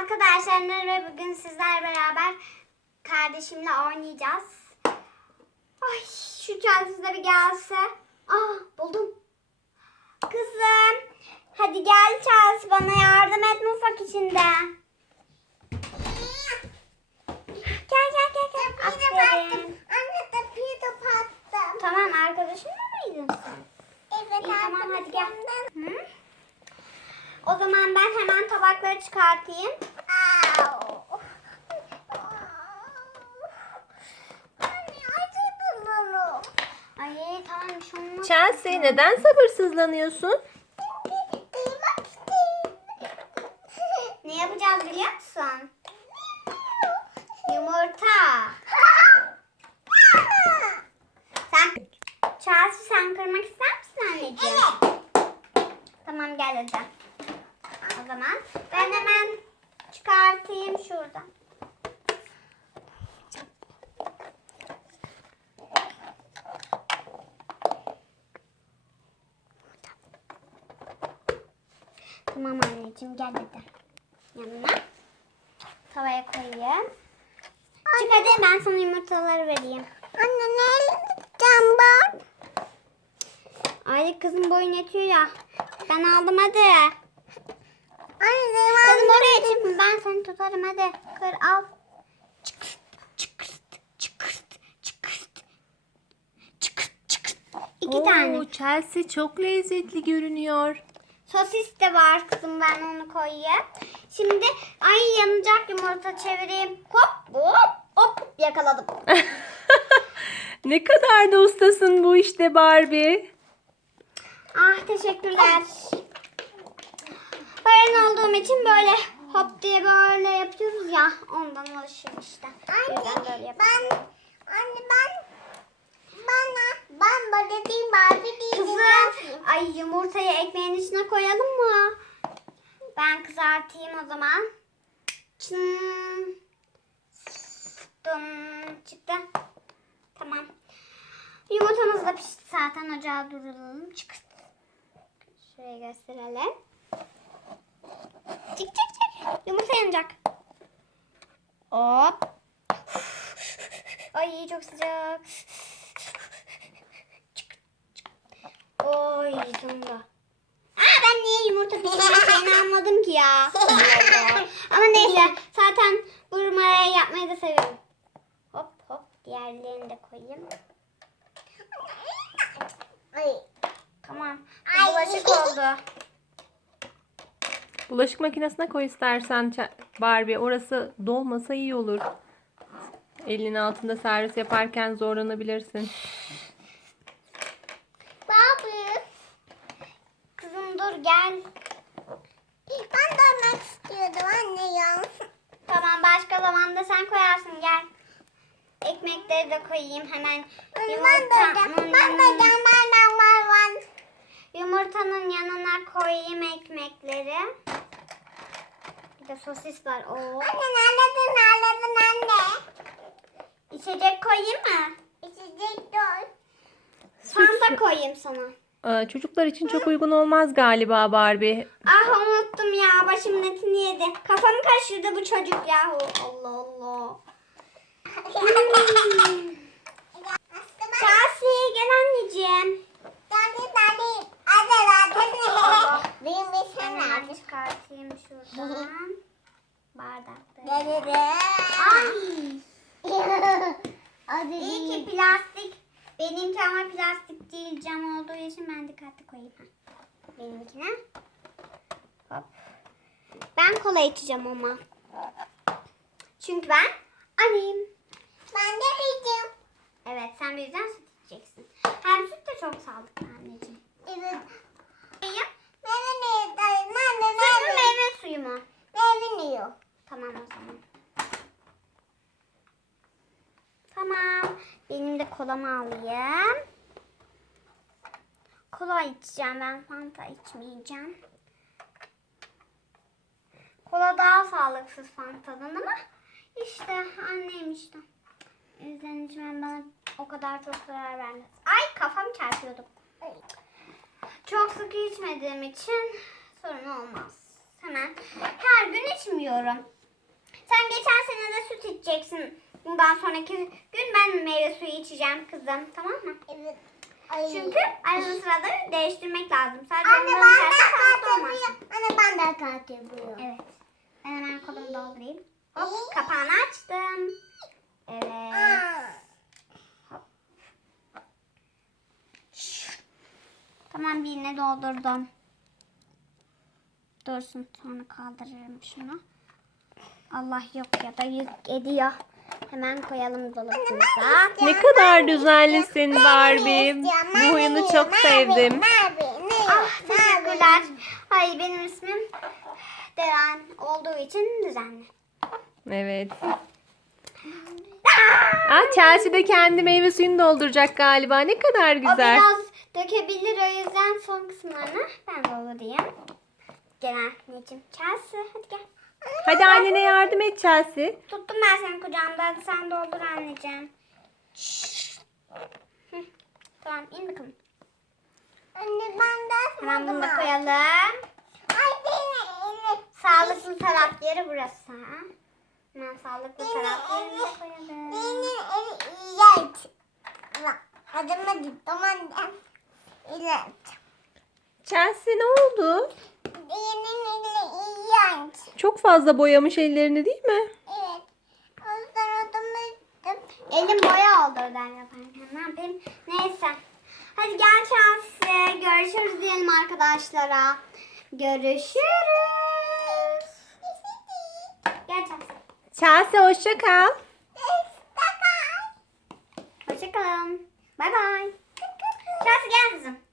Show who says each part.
Speaker 1: arkadaşlar, ve bugün sizlerle beraber kardeşimle oynayacağız. Ay, şu Chelsea de bir gelse. Buldum. Kızım, hadi gel Chelsea, bana yardım et mutfak içinde. Gel. Aferin.
Speaker 2: Anne tapiyi de pattım.
Speaker 1: Tamam, arkadaşınla mıydın sen?
Speaker 2: Evet,
Speaker 1: İyi, tamam, hadi gel.
Speaker 2: arkadaşımdan.
Speaker 1: Hı? O zaman ben hemen tabakları çıkartayım.
Speaker 2: Anne acıdım.
Speaker 1: Ay tamam, şu olmaz.
Speaker 3: Chelsea, neden sabırsızlanıyorsun?
Speaker 2: Kıymak istedim.
Speaker 1: Ne yapacağız biliyor musun? Yumurta. Chelsea, sen kırmak ister misin anneciğim?
Speaker 2: Evet.
Speaker 1: Tamam, gel hadi. O zaman ben hemen çıkartayım şuradan. Tamam anneciğim, gel hadi. Yanına. Tavaya koyayım. Çık hadi, ben sana yumurtaları vereyim.
Speaker 2: Anne ne yapacağım ben?
Speaker 1: Ay kızım, boyun yetiyor ya. Ben aldım hadi.
Speaker 2: Anne
Speaker 1: Kızım oraya çıkma, ben seni tutarım hadi. Kır, al. Çıkırt. İki tane.
Speaker 3: Chelsea çok lezzetli görünüyor.
Speaker 1: Sosis de var kızım, ben onu koyayım. Şimdi yanacak, yumurta çevireyim. Hop yakaladım.
Speaker 3: Ne kadar da ustasın bu işte Barbie.
Speaker 1: Teşekkürler. Bayan olduğum için böyle hop diye böyle yapıyoruz ya. Ondan alışım işte. O yüzden böyle yapıyorum.
Speaker 2: Ben böyle değil Barbie değilim.
Speaker 1: Kızım, yumurtayı ekmeğin içine koyalım mı? Ben kızartayım o zaman. Dum çıktı. Tamam. Yumurtamız da pişti zaten, ocağa duralım. Çıkırt. Şuraya gösterelim. Çık. Yumurta yanacak. Hop. Ay çok sıcak. Oy sonunda. Ben niye yumurta pişirmesini anladım ki ya. Allah. Ama neyse, zaten bu numarayı yapmayı da seviyorum. Hop diğerlerini de koyayım.
Speaker 2: Ay.
Speaker 1: Tamam. Bu bulaşık oldu.
Speaker 3: Bulaşık makinesine koy istersen Barbie. Orası dolmasa iyi olur. Elinin altında servis yaparken zorlanabilirsin.
Speaker 2: Barbie.
Speaker 1: Kızım dur, gel.
Speaker 2: Ben dönmek istiyordum anne ya.
Speaker 1: Tamam, başka zamanda sen koyarsın, gel. Ekmekleri de koyayım hemen. Yumurtanın yanına koyayım ekmekleri. Bir de sosis var. Oo.
Speaker 2: Anladın anne.
Speaker 1: İçecek koyayım mı?
Speaker 2: İçecek dur.
Speaker 1: Fanta koyayım sana.
Speaker 3: Çocuklar için çok uygun olmaz galiba Barbie.
Speaker 1: Unuttum ya. Başımın etini yedi. Kafamı karıştırdı bu çocuk yahu. Allah. Chelsea, gel anneciğim. Ben hemen çıkartayım şuradan. Bardakları. Ay. İyi ki plastik. Benimki ama plastik değil, cam olduğu için ben dikkatli koyayım. Benimkine. Hop. Ben kola içeceğim ama. Çünkü ben anneyim.
Speaker 2: Ben de yiyeceğim.
Speaker 1: Evet, sen bir yüzden süt içeceksin. Hem süt de çok sağlıklı anneciğim.
Speaker 2: Evet.
Speaker 1: Yiyeyim.
Speaker 2: Meyve
Speaker 1: Suyu mu, meyve suyu mu?
Speaker 2: yiyor.
Speaker 1: Tamam o zaman. Tamam. Benim de kolamı alayım. Kola içeceğim ben. Fanta içmeyeceğim. Kola daha sağlıksız Fanta'dan ama işte annem işte. O yüzden içmem bana o kadar çok zarar vermez. Ay, kafam çarpıyordu. Çok sık içmediğim için sorun olmaz. Hemen her gün içmiyorum. Sen geçen sene de süt içeceksin. Bundan sonraki gün ben meyve suyu içeceğim kızım. Tamam mı?
Speaker 2: Evet. Ay.
Speaker 1: Çünkü arada sırada değiştirmek lazım. Sadece
Speaker 2: Anne
Speaker 1: bundan
Speaker 2: ben de
Speaker 1: içersen
Speaker 2: kart
Speaker 1: sağlıklı olmaz.
Speaker 2: yapıyorum. Anne ben de kart yapıyorum.
Speaker 1: Evet. Ben hemen kolumu doldurayım. Hop kapağını açtım. Evet.
Speaker 2: Aa.
Speaker 1: Tamam birine doldurdum. Dursun sonra kaldırırım şunu. Allah yok ya da yük ediyor. Hemen koyalım dolabımıza.
Speaker 3: Ne kadar düzenlisin Barbie. Bu oyunu çok sevdim.
Speaker 1: Ah teşekkürler. Ay benim ismim Deren olduğu için düzenli.
Speaker 3: Evet. Chelsea de kendi meyve suyunu dolduracak galiba. Ne kadar
Speaker 1: O
Speaker 3: güzel.
Speaker 1: biraz dökebilir o yüzden son kısımlarını ben doldurayım. Gel anneciğim. Chelsea hadi gel.
Speaker 3: Hadi annene yardım et Chelsea.
Speaker 1: Tuttum ben seni kucağımda. Hadi sen doldur anneciğim. Hı, tamam in bakalım.
Speaker 2: Anne ben de
Speaker 1: Hemen bunu da
Speaker 2: asmadım.
Speaker 1: koyalım.
Speaker 2: Ay beni.
Speaker 1: Sağlıklı taraf yeri burası. Hemen sağlıklı taraf yerini de koyalım.
Speaker 2: Benim evi iğrenç. Bak, adımı tuttum annem. İğrenç.
Speaker 3: Chelsea ne oldu?
Speaker 2: Benim evi iğrenç.
Speaker 3: Çok fazla boyamış ellerini değil mi?
Speaker 2: Evet. O yüzden adımı tuttum.
Speaker 1: Elim boya oldu ödev yaparken. Ne yapayım? Neyse. Hadi gel Chelsea. Görüşürüz diyelim arkadaşlara. Görüşürüz. Gel Chelsea.
Speaker 3: Chelsea hoşça kal.
Speaker 1: Hoşçakalın. Bay bay. Chelsea gel kızım.